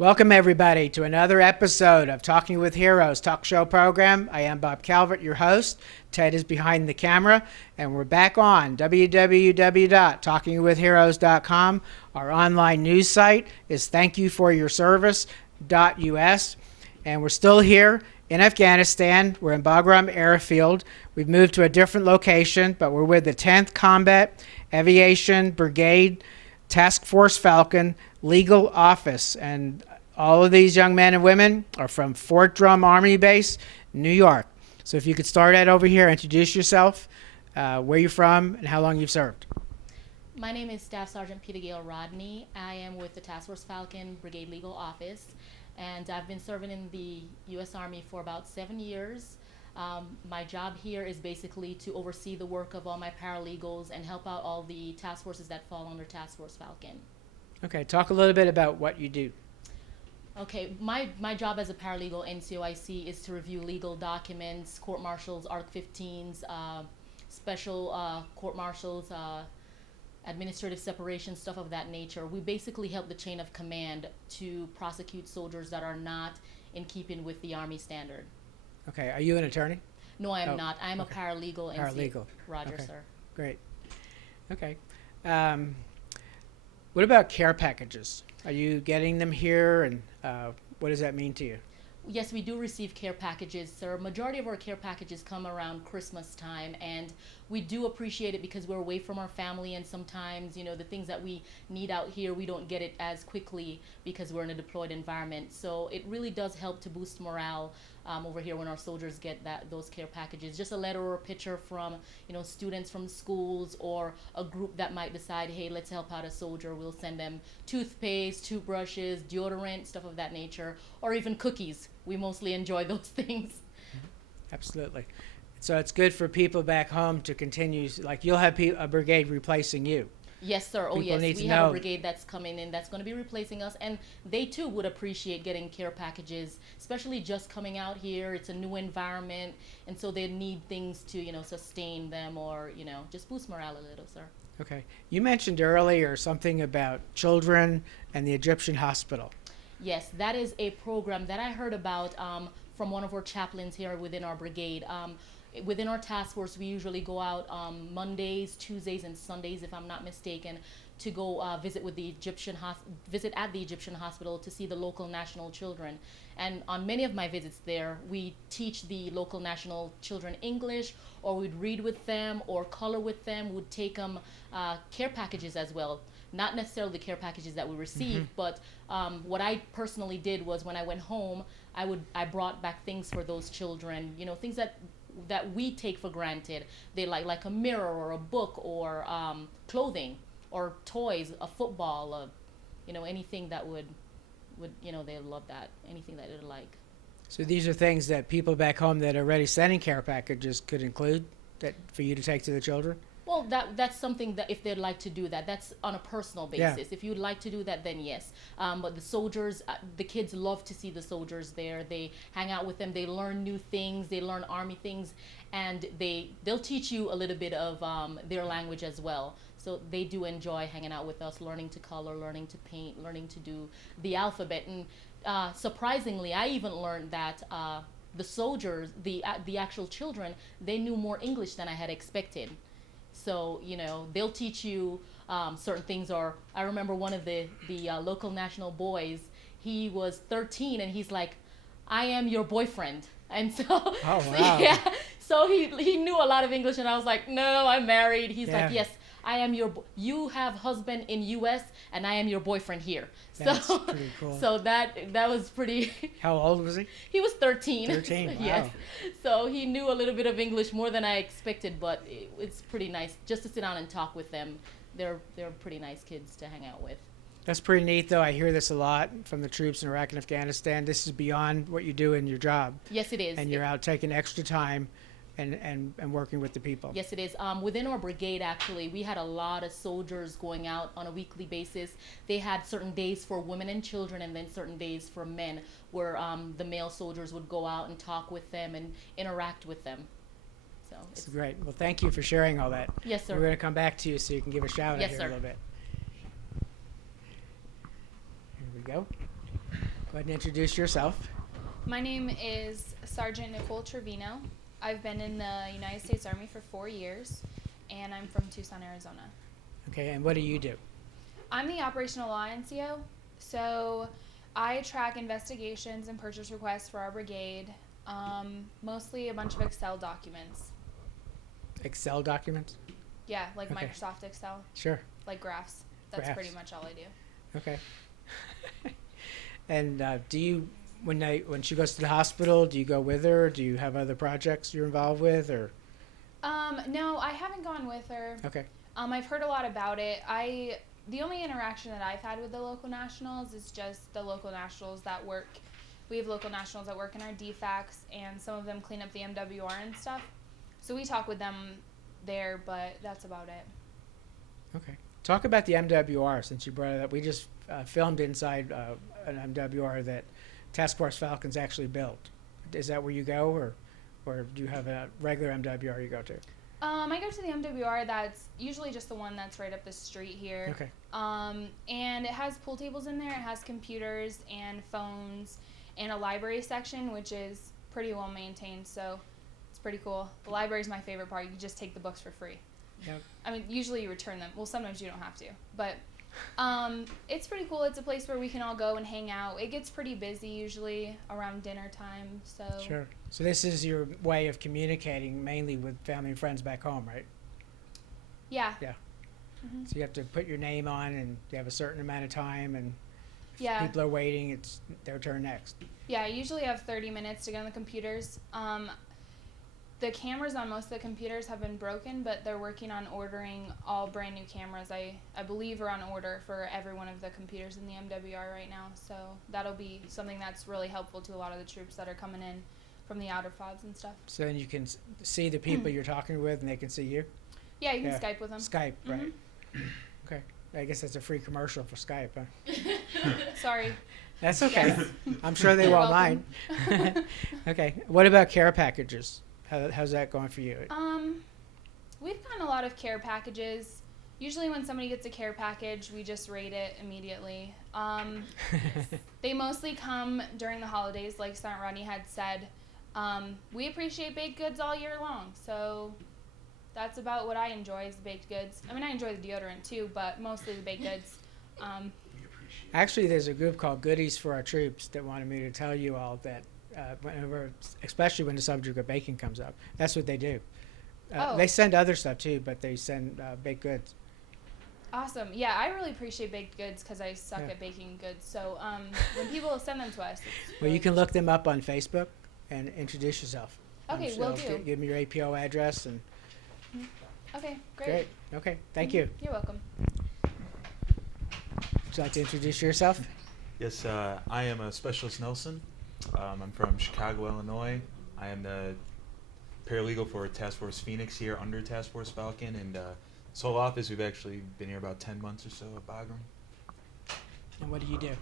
Welcome everybody to another episode of Talking with Heroes talk show program. I am Bob Calvert, your host. Ted is behind the camera, and we're back on www.talkingwithheroes.com. Our online news site is thankyouforyourservice.us, and we're still here in Afghanistan. We're in Bagram airfield. We've moved to a different location, but we're with the 10th Combat Aviation Brigade Task Force Falcon Legal Office, and all of these young men and women are from Fort Drum Army Base, New York. So if you could start out over here, introduce yourself, where you're from, and how long you've served. My name is Staff Sergeant Petagail Rodney. I am with the Task Force Falcon Brigade Legal Office, and I've been serving in the U.S. Army for about 7 years. My job here is basically to oversee the work of all my paralegals and help out all the task forces that fall under Task Force Falcon. Okay, talk a little bit about what you do. Okay, my job as a paralegal NCOIC is to review legal documents, court-martials, ARC-15s, special court-martials, administrative separation, stuff of that nature. We basically help the chain of command to prosecute soldiers that are not in keeping with the Army standard. Okay, are you an attorney? No, I am not. I am a paralegal. Paralegal. Roger, okay. Sir. Great. Okay. What about care packages? Are you getting them here, and what does that mean to you? Yes, we do receive care packages, sir. Majority of our care packages come around Christmas time, and we do appreciate it because we're away from our family, and sometimes, you know, the things that we need out here, we don't get it as quickly because we're in a deployed environment. So it really does help to boost morale over here when our soldiers get those care packages. Just a letter or a picture from, you know, students from schools or a group that might decide, hey, let's help out a soldier. We'll send them toothpaste, toothbrushes, deodorant, stuff of that nature, or even cookies. We mostly enjoy those things. Absolutely. So it's good for people back home to continue, like you'll have a brigade replacing you. Yes, sir. Oh, yes. We have a brigade that's coming in that's going to be replacing us, and they too would appreciate getting care packages, especially just coming out here. It's a new environment, and so they need things to, you know, sustain them or, you know, just boost morale a little, sir. Okay. You mentioned earlier something about children and the Egyptian hospital. Yes, that is a program that I heard about from one of our chaplains here within our brigade. Within our task force, we usually go out Mondays, Tuesdays, and Sundays, if I'm not mistaken, to go visit at the Egyptian hospital to see the local national children. And on many of my visits there, we teach the local national children English, or we'd read with them or color with them. We'd take them care packages as well. Not necessarily the care packages that we receive, but what I personally did was when I went home, I brought back things for those children, you know, things that we take for granted. They like a mirror or a book or clothing or toys, a football, you know, anything that would you know, they love that, anything that they'd like. So these are things that people back home that are already sending care packages could include that for you to take to the children? Well, that's something that if they'd like to do that, that's on a personal basis. Yeah. If you'd like to do that, then yes. But the soldiers, the kids love to see the soldiers there. They hang out with them. They learn new things. They learn Army things, and they'll teach you a little bit of their language as well. So they do enjoy hanging out with us, learning to color, learning to paint, learning to do the alphabet. And surprisingly, I even learned that the soldiers, the actual children, they knew more English than I had expected. So, you know, they'll teach you certain things. Or I remember one of the local national boys, he was 13, and he's like, I am your boyfriend. And so, oh, wow. Yeah, so he knew a lot of English, and I was like, no, I'm married. He's like, yes, I am you have husband in U.S., and I am your boyfriend here. That's pretty cool. So that was pretty. How old was he? He was 13. 13, wow. Yes. So he knew a little bit of English, more than I expected, but it's pretty nice just to sit down and talk with them. They're pretty nice kids to hang out with. That's pretty neat, though. I hear this a lot from the troops in Iraq and Afghanistan. This is beyond what you do in your job. Yes, it is. And you're out taking extra time and working with the people. Yes, it is. Within our brigade, actually, we had a lot of soldiers going out on a weekly basis. They had certain days for women and children, and then certain days for men, where the male soldiers would go out and talk with them and interact with them. So it's great. Well, thank you for sharing all that. Yes, sir. We're going to come back to you so you can give a shout out here a little bit. Here we go. Go ahead and introduce yourself. My name is Sergeant Nicole Trevino. I've been in the United States Army for 4 years, and I'm from Tucson, Arizona. Okay, and what do you do? I'm the Operational Law NCO, so I track investigations and purchase requests for our brigade, mostly a bunch of Excel documents. Excel documents? Yeah, like Okay. Microsoft Excel, Sure. like graphs. That's Graphs. pretty much all I do. Okay. And do you, when she goes to the hospital, do you go with her? Do you have other projects you're involved with, or? No, I haven't gone with her. Okay. I've heard a lot about it. The only interaction that I've had with the local nationals is just the local nationals that work. We have local nationals that work in our DFACs, and some of them clean up the MWR and stuff. So we talk with them there, but that's about it. Okay. Talk about the MWR since you brought it up. We just filmed inside an MWR that Task Force Falcon's actually built. Is that where you go, or do you have a regular MWR you go to? I go to the MWR that's usually just the one that's right up the street here. Okay. And it has pool tables in there. It has computers and phones and a library section, which is pretty well maintained. So it's pretty cool. The library is my favorite part. You can just take the books for free. Yep. I mean, usually you return them. Well, sometimes you don't have to. But it's pretty cool. It's a place where we can all go and hang out. It gets pretty busy usually around dinner time. So Sure. So this is your way of communicating mainly with family and friends back home, right? yeah. Yeah. Mhm. So you have to put your name on, and you have a certain amount of time, and if Yeah. people are waiting, it's their turn next. Yeah, I usually have 30 minutes to get on the computers. The cameras on most of the computers have been broken, but they're working on ordering all brand new cameras. I believe are on order for every one of the computers in the MWR right now. So that'll be something that's really helpful to a lot of the troops that are coming in from the outer FOBs and stuff. So then you can see the people you're talking with, and they can see you. Yeah, you can Yeah. Skype with them. Skype, right? Mhm. Okay. I guess that's a free commercial for Skype, huh? Sorry. That's okay. Yes. I'm sure they You're won't mind. welcome. Okay. What about care packages? How's that going for you? We've gotten a lot of care packages. Usually when somebody gets a care package, we just rate it immediately. They mostly come during the holidays, like Sergeant Rodney had said. We appreciate baked goods all year long, so that's about what I enjoy is the baked goods. I mean, I enjoy the deodorant too, but mostly the baked goods. Actually, there's a group called Goodies for Our Troops that wanted me to tell you all that whenever, especially when the subject of baking comes up. That's what they do. Oh. They send other stuff too, but they send baked goods. Awesome. Yeah, I really appreciate baked goods because I suck Yeah. at baking goods. So when people send them to us, it's Well, you really can look them up on Facebook and introduce yourself. Okay, will do. Give me your APO address and Okay, great. great. Okay, thank Mhm. you. You're welcome. Would you like to introduce yourself? Yes, I am a Specialist Nelson. I'm from Chicago, Illinois. I am the paralegal for Task Force Phoenix here under Task Force Falcon. And this whole office, we've actually been here about 10 months or so at Bagram. And what do you do?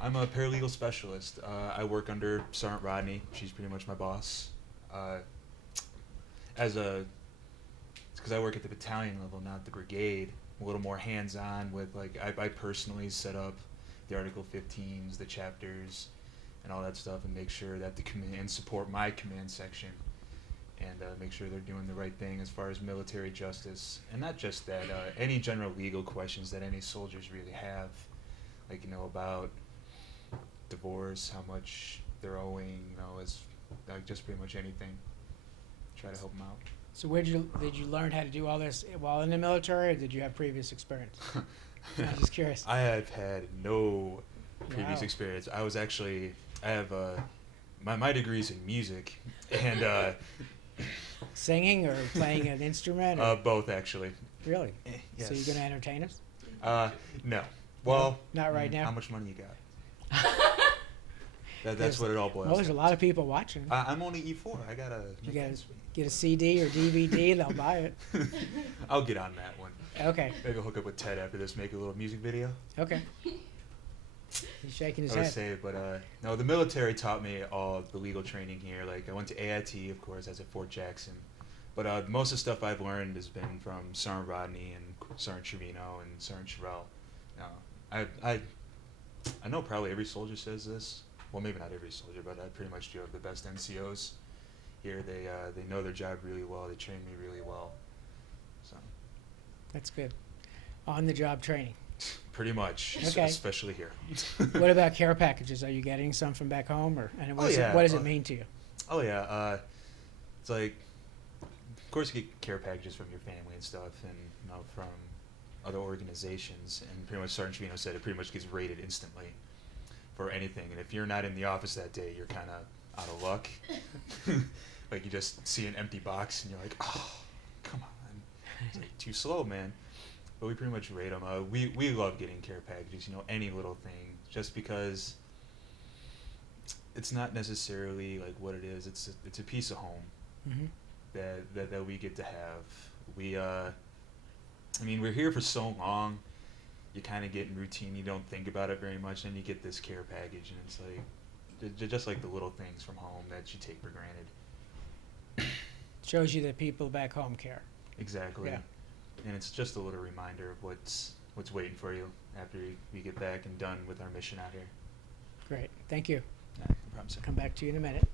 I'm a paralegal specialist. I work under Sergeant Rodney. She's pretty much my boss. Because I work at the battalion level, not the brigade. I'm a little more hands-on with, like, I personally set up the Article 15s, the chapters, and all that stuff, and make sure that the command support my command section, and make sure they're doing the right thing as far as military justice, and not just that, any general legal questions that any soldiers really have, like, about divorce, how much they're owing, as like just pretty much anything. Try to help them out. So did you learn how to do all this while in the military, or did you have previous experience? I'm just curious. I have had no previous Wow. experience. I have my degree's in music, and Singing or playing an instrument? Or? both actually. Really? Yes. So you're going to entertain us? No. Well, Not right now? How much money you got? That's what it all boils Well, there's a down lot to. of people watching. I'm only E4. I gotta. You make gotta ends meet. get a CD or DVD, they'll buy it. I'll get on that one. Okay. Maybe I'll hook up with Ted after this, make a little music video. Okay. He's shaking his I would head. say, but no, the military taught me all the legal training here. Like, I went to AIT, of course, as at Fort Jackson. But most of the stuff I've learned has been from Sergeant Rodney and Sergeant Trevino and Sergeant Sherrill. I I know probably every soldier says this. Well, maybe not every soldier, but I pretty much do have the best NCOs here. They know their job really well. They train me really well. So That's good. On the job training. pretty much, Okay. especially here. What about care packages? Are you getting some from back home, or and what, what does it mean to you? Oh yeah, it's like, of course, you get care packages from your family and stuff, and from other organizations. And pretty much Sergeant Trevino said it pretty much gets rated instantly for anything. And if you're not in the office that day, you're kind of out of luck. Like you just see an empty box and you're like, oh, come on, it's like too slow, man. But we pretty much rate them. We love getting care packages. Any little thing, just because it's not necessarily like what it is. It's a piece of home that we get to have. We're here for so long. You kind of get in routine. You don't think about it very much, and you get this care package, and it's like just like the little things from home that you take for granted. Shows you that people back home care. Exactly. Yeah. And it's just a little reminder of what's waiting for you after we get back and done with our mission out here. Great. Thank you. Yeah, no problem, sir. Come back to you in a minute.